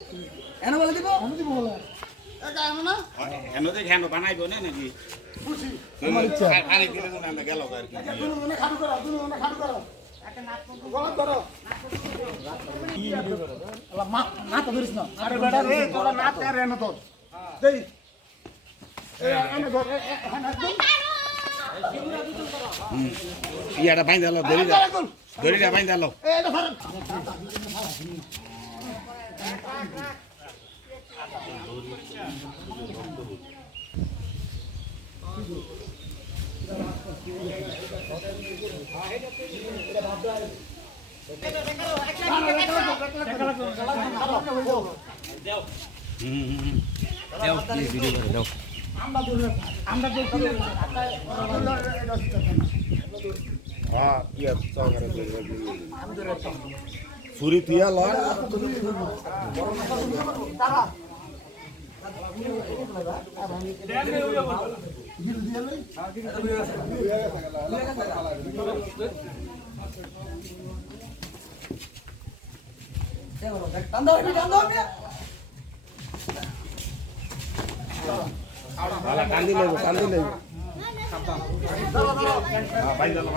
এনে বলে দিব বলে এটা এনো না এনো যে ঘ্যানো বানাইবো না নাকি খুশি আমার ইচ্ছা পানি দিলে তো আমরা গেল আর কি দুনো মনে খাড়ু করো একটা নাচ গলা করো না তো ধরিস না আরে বেটা রে তোরা নাচ আর এনো তোর দেই এনে ধর এনে একদম ইয়াটা বাইন্দালো দড়িটা বাইন্দালো এটা ধর হ্যাঁ ইয়া সহকারে ছুরি দিয়া লয় কান্দি লেবো বাইন্দালো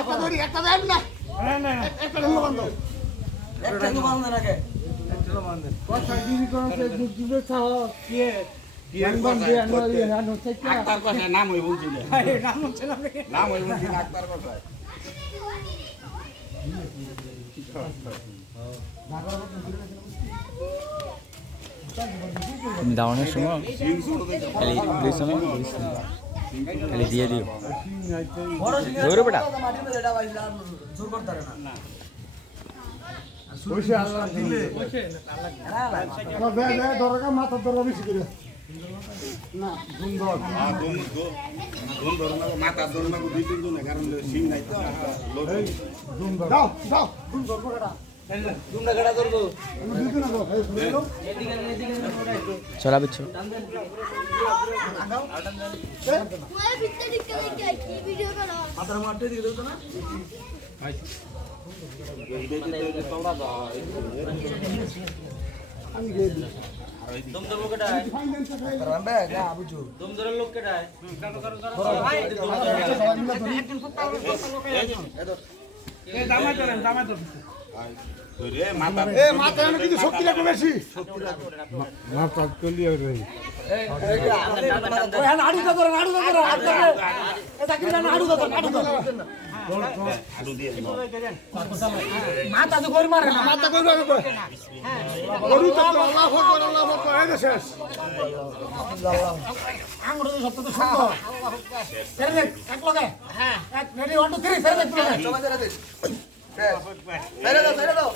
একটা ধরি একটা দেন না একটা ধরো বন্ধ একটা তো বান্ধ নাকি আক্তার কথায় নাম হই বলছি নাম হই বলছি আক্তার কথায় দাওয়ানোর সময় খালি দুই সময় খালি দিয়ে দিও ধরো বেটা মাটির মধ্যে এটা বাইলা জোর করতে পারে না বসে আল্লাহ দিলে দরকার মাথা ধরো বেশি করে না সুন্দর ধুম ধরনা মাথা ধরনা দুই তিন জন কারণ সিং নাই তো সুন্দর দাও দাও দুমড়া গাড়া ধরবো দিদি না দাও চলা বিচ্ছু तुम्हारे पिक्चर दिख के क्या की वीडियो करो মাথার মারতে দিকে দাও তো না আমি গিয়ে দিই দম ধরবো কেডায় রামবে যা বুঝু দম ধরার লোক কেডায় রে মাথা এ মাথা এনে কিন্তু শক্তি রাখো বেশি মাথা কলিয়া রে আড়ু তো ধরে এ চাকরি না আড়ু তো আলু দিয়ে মাথা তো করি মারে না মাথা কই রাখো গরু তো আল্লাহু আকবার এই শেষ আঙ্গুর তো সব তো সুন্দর ছেড়ে দে এক লগে হ্যাঁ রেডি 1 2 3 ছেড়ে দে সবাই ছেড়ে দে ছেড়ে দাও